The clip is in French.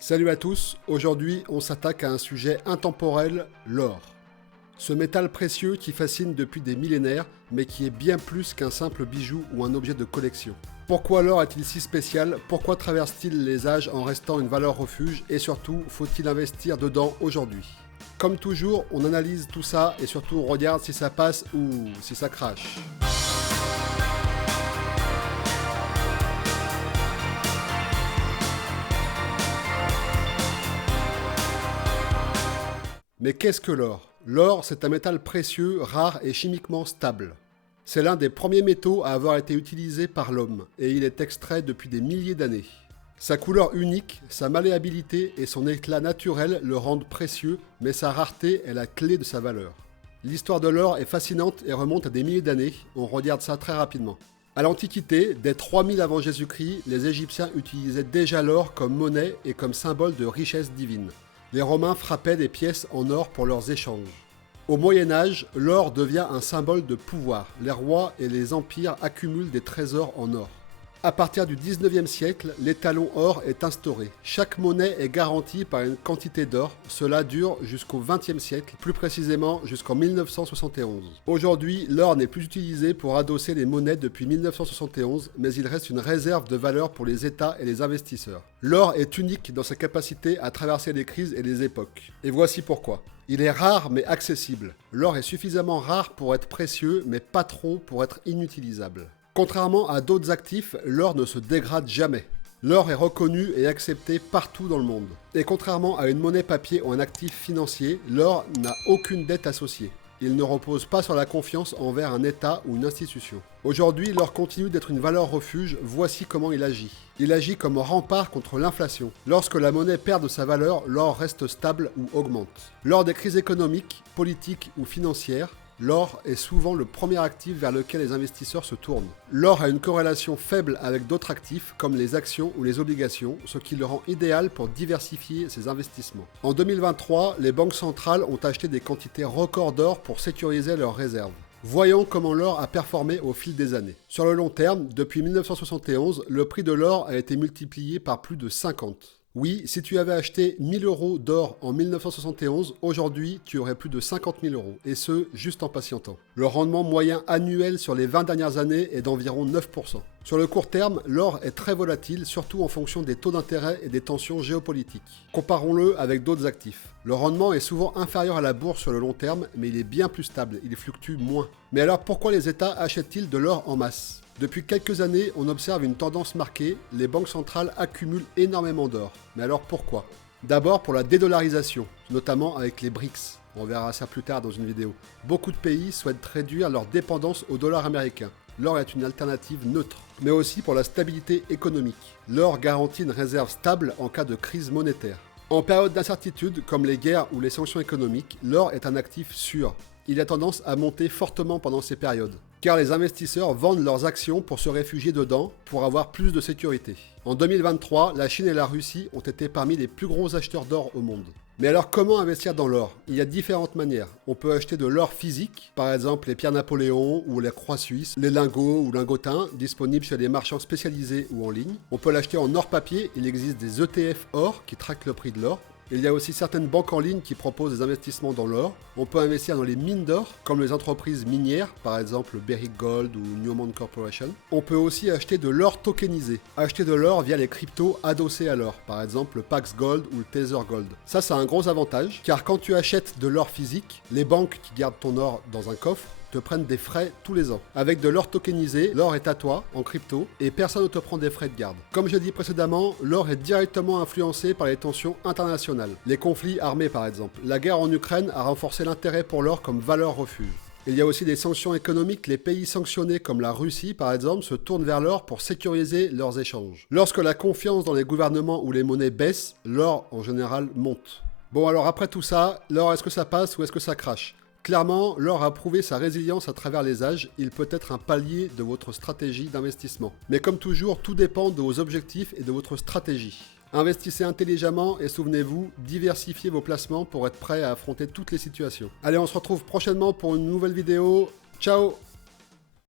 Salut à tous, aujourd'hui on s'attaque à un sujet intemporel, l'or. Ce métal précieux qui fascine depuis des millénaires, mais qui est bien plus qu'un simple bijou ou un objet de collection. Pourquoi l'or est-il si spécial? Pourquoi traverse-t-il les âges en restant une valeur refuge? Et surtout, faut-il investir dedans aujourd'hui? Comme toujours, on analyse tout ça et surtout on regarde si ça passe ou si ça crache. Mais qu'est-ce que l'or? L'or, c'est un métal précieux, rare et chimiquement stable. C'est l'un des premiers métaux à avoir été utilisé par l'homme, et il est extrait depuis des milliers d'années. Sa couleur unique, sa malléabilité et son éclat naturel le rendent précieux, mais sa rareté est la clé de sa valeur. L'histoire de l'or est fascinante et remonte à des milliers d'années, on regarde ça très rapidement. À l'Antiquité, dès 3000 avant Jésus-Christ, les Égyptiens utilisaient déjà l'or comme monnaie et comme symbole de richesse divine. Les Romains frappaient des pièces en or pour leurs échanges. Au Moyen-Âge, l'or devient un symbole de pouvoir. Les rois et les empires accumulent des trésors en or. À partir du 19e siècle, l'étalon or est instauré. Chaque monnaie est garantie par une quantité d'or. Cela dure jusqu'au 20e siècle, plus précisément jusqu'en 1971. Aujourd'hui, l'or n'est plus utilisé pour adosser les monnaies depuis 1971, mais il reste une réserve de valeur pour les États et les investisseurs. L'or est unique dans sa capacité à traverser les crises et les époques. Et voici pourquoi. Il est rare mais accessible. L'or est suffisamment rare pour être précieux, mais pas trop pour être inutilisable. Contrairement à d'autres actifs, l'or ne se dégrade jamais. L'or est reconnu et accepté partout dans le monde. Et contrairement à une monnaie papier ou un actif financier, l'or n'a aucune dette associée. Il ne repose pas sur la confiance envers un État ou une institution. Aujourd'hui, l'or continue d'être une valeur refuge, voici comment il agit. Il agit comme un rempart contre l'inflation. Lorsque la monnaie perd de sa valeur, l'or reste stable ou augmente. Lors des crises économiques, politiques ou financières, l'or est souvent le premier actif vers lequel les investisseurs se tournent. L'or a une corrélation faible avec d'autres actifs comme les actions ou les obligations, ce qui le rend idéal pour diversifier ses investissements. En 2023, les banques centrales ont acheté des quantités records d'or pour sécuriser leurs réserves. Voyons comment l'or a performé au fil des années. Sur le long terme, depuis 1971, le prix de l'or a été multiplié par plus de 50. Oui, si tu avais acheté 1000 € d'or en 1971, aujourd'hui tu aurais plus de 50 000 €, et ce, juste en patientant. Le rendement moyen annuel sur les 20 dernières années est d'environ 9%. Sur le court terme, l'or est très volatile, surtout en fonction des taux d'intérêt et des tensions géopolitiques. Comparons-le avec d'autres actifs. Le rendement est souvent inférieur à la bourse sur le long terme, mais il est bien plus stable, il fluctue moins. Mais alors pourquoi les États achètent-ils de l'or en masse ? Depuis quelques années, on observe une tendance marquée, les banques centrales accumulent énormément d'or. Mais alors pourquoi? D'abord pour la dédollarisation, notamment avec les BRICS. On verra ça plus tard dans une vidéo. Beaucoup de pays souhaitent réduire leur dépendance au dollar américain. L'or est une alternative neutre. Mais aussi pour la stabilité économique. L'or garantit une réserve stable en cas de crise monétaire. En période d'incertitude, comme les guerres ou les sanctions économiques, l'or est un actif sûr. Il a tendance à monter fortement pendant ces périodes, car les investisseurs vendent leurs actions pour se réfugier dedans, pour avoir plus de sécurité. En 2023, la Chine et la Russie ont été parmi les plus gros acheteurs d'or au monde. Mais alors comment investir dans l'or? Il y a différentes manières. On peut acheter de l'or physique, par exemple les pierres Napoléon ou les croix suisses, les lingots ou lingotins, disponibles chez les marchands spécialisés ou en ligne. On peut l'acheter en or papier, il existe des ETF or qui traquent le prix de l'or. Il y a aussi certaines banques en ligne qui proposent des investissements dans l'or. On peut investir dans les mines d'or, comme les entreprises minières, par exemple Barrick Gold ou Newmont Corporation. On peut aussi acheter de l'or tokenisé. Acheter de l'or via les cryptos adossés à l'or, par exemple le Pax Gold ou le Tether Gold. Ça a un gros avantage, car quand tu achètes de l'or physique, les banques qui gardent ton or dans un coffre te prennent des frais tous les ans. Avec de l'or tokenisé, l'or est à toi, en crypto, et personne ne te prend des frais de garde. Comme je l'ai dit précédemment, l'or est directement influencé par les tensions internationales. Les conflits armés par exemple. La guerre en Ukraine a renforcé l'intérêt pour l'or comme valeur refuge. Il y a aussi des sanctions économiques. Les pays sanctionnés comme la Russie par exemple se tournent vers l'or pour sécuriser leurs échanges. Lorsque la confiance dans les gouvernements ou les monnaies baisse, l'or en général monte. Bon alors après tout ça, l'or est-ce que ça passe ou est-ce que ça crache ? Clairement, l'or a prouvé sa résilience à travers les âges, il peut être un palier de votre stratégie d'investissement. Mais comme toujours, tout dépend de vos objectifs et de votre stratégie. Investissez intelligemment et souvenez-vous, diversifiez vos placements pour être prêt à affronter toutes les situations. Allez, on se retrouve prochainement pour une nouvelle vidéo. Ciao!